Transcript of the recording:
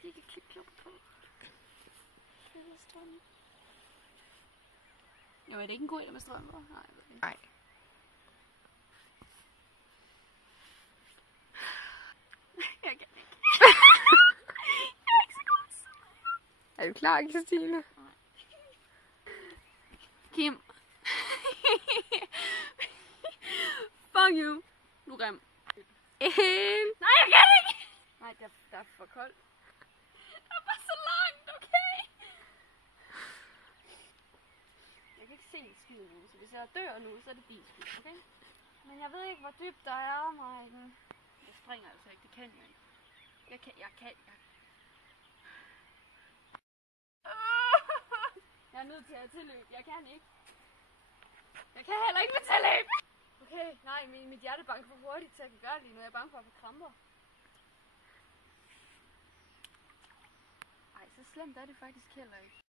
skal ikke klip på. Jo, er det ikke en god idé med strømper? Nej, jeg ved ikke. Nej. Jeg kan ikke. Jeg er ikke så god. Er du klar, Christine? Kim. Fuck you. Du er grim. Nej, jeg kan ikke. Nej, der er for koldt. Der er bare så langt, okay? Jeg kan ikke se en skid nu, så hvis jeg dør nu, så er det bilskid, okay? Men jeg ved ikke, hvor dybt der er, Maiken. Jeg springer altså ikke, det kan jeg ikke. Jeg kan. Jeg er nødt til at have tilløb, jeg kan ikke. Jeg kan heller ikke med tilløb. Okay, nej, mit hjerte banker for hurtigt til at kan gøre det lige nu. Jeg er bange for at få kramper. Ej, så slemt er det faktisk heller ikke.